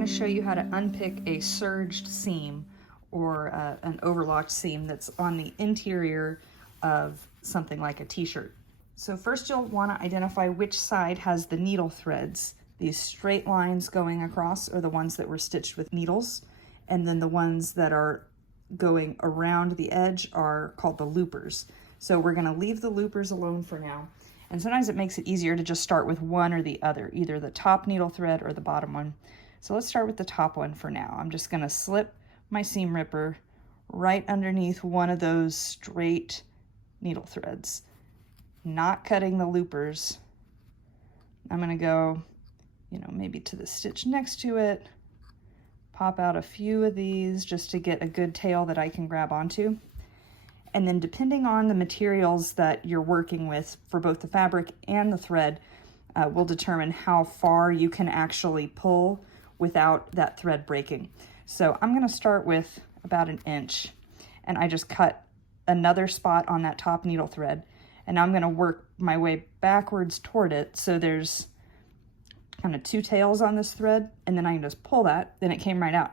going to show you how to unpick a serged seam or an overlocked seam that's on the interior of something like a t-shirt. So first you'll want to identify which side has the needle threads. These straight lines going across are the ones that were stitched with needles, and then the ones that are going around the edge are called the loopers. So we're going to leave the loopers alone for now. And sometimes it makes it easier to just start with one or the other, either the top needle thread or the bottom one. So let's start with the top one for now. I'm just going to slip my seam ripper right underneath one of those straight needle threads, not cutting the loopers. I'm going to go, maybe to the stitch next to it, pop out a few of these just to get a good tail that I can grab onto. And then depending on the materials that you're working with for both the fabric and the thread will determine how far you can actually pull without that thread breaking. So I'm going to start with about 1 inch, and I just cut another spot on that top needle thread, and now I'm going to work my way backwards toward it. So there's kind of 2 tails on this thread, and then I can just pull that, then it came right out.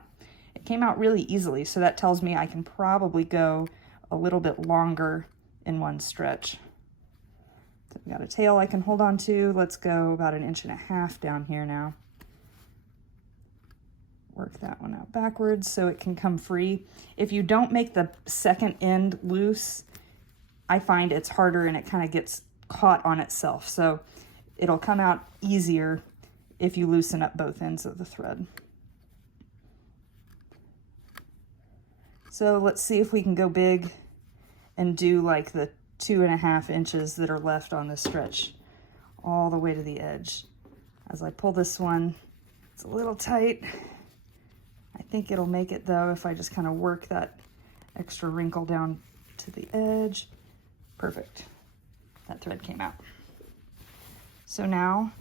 It came out really easily, so that tells me I can probably go a little bit longer in one stretch. So I've got a tail I can hold on to. Let's go about 1.5 inches down here now. Work that one out backwards so it can come free. If you don't make the second end loose, I find it's harder and it kind of gets caught on itself. So it'll come out easier if you loosen up both ends of the thread. So let's see if we can go big and do like the 2.5 inches that are left on this stretch all the way to the edge. As I pull this one, it's a little tight. I think it'll make it though if I just kind of work that extra wrinkle down to the edge. Perfect. That thread came out. So now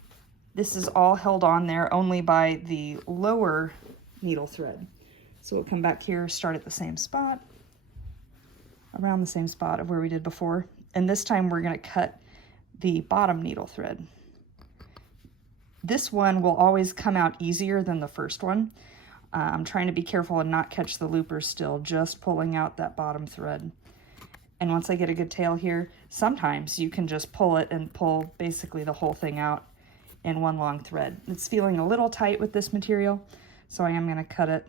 this is all held on there only by the lower needle thread. So we'll come back here, start at the same spot, around the same spot of where we did before. And this time we're going to cut the bottom needle thread. This one will always come out easier than the first one. I'm trying to be careful and not catch the loopers still, just pulling out that bottom thread. And once I get a good tail here, sometimes you can just pull it and pull basically the whole thing out in one long thread. It's feeling a little tight with this material, so I am going to cut it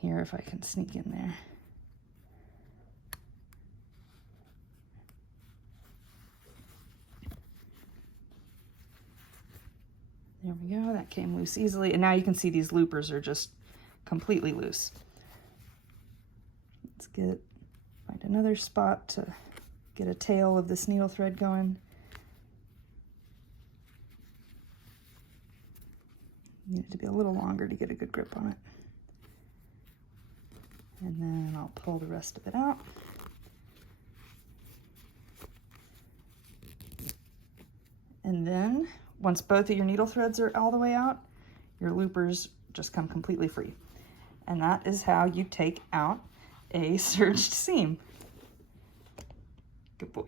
here if I can sneak in there. There we go, that came loose easily. And now you can see these loopers are just completely loose. Let's find another spot to get a tail of this needle thread going. Need it to be a little longer to get a good grip on it. And then I'll pull the rest of it out. And then once both of your needle threads are all the way out, your loopers just come completely free. And that is how you take out a serged seam. Good boy.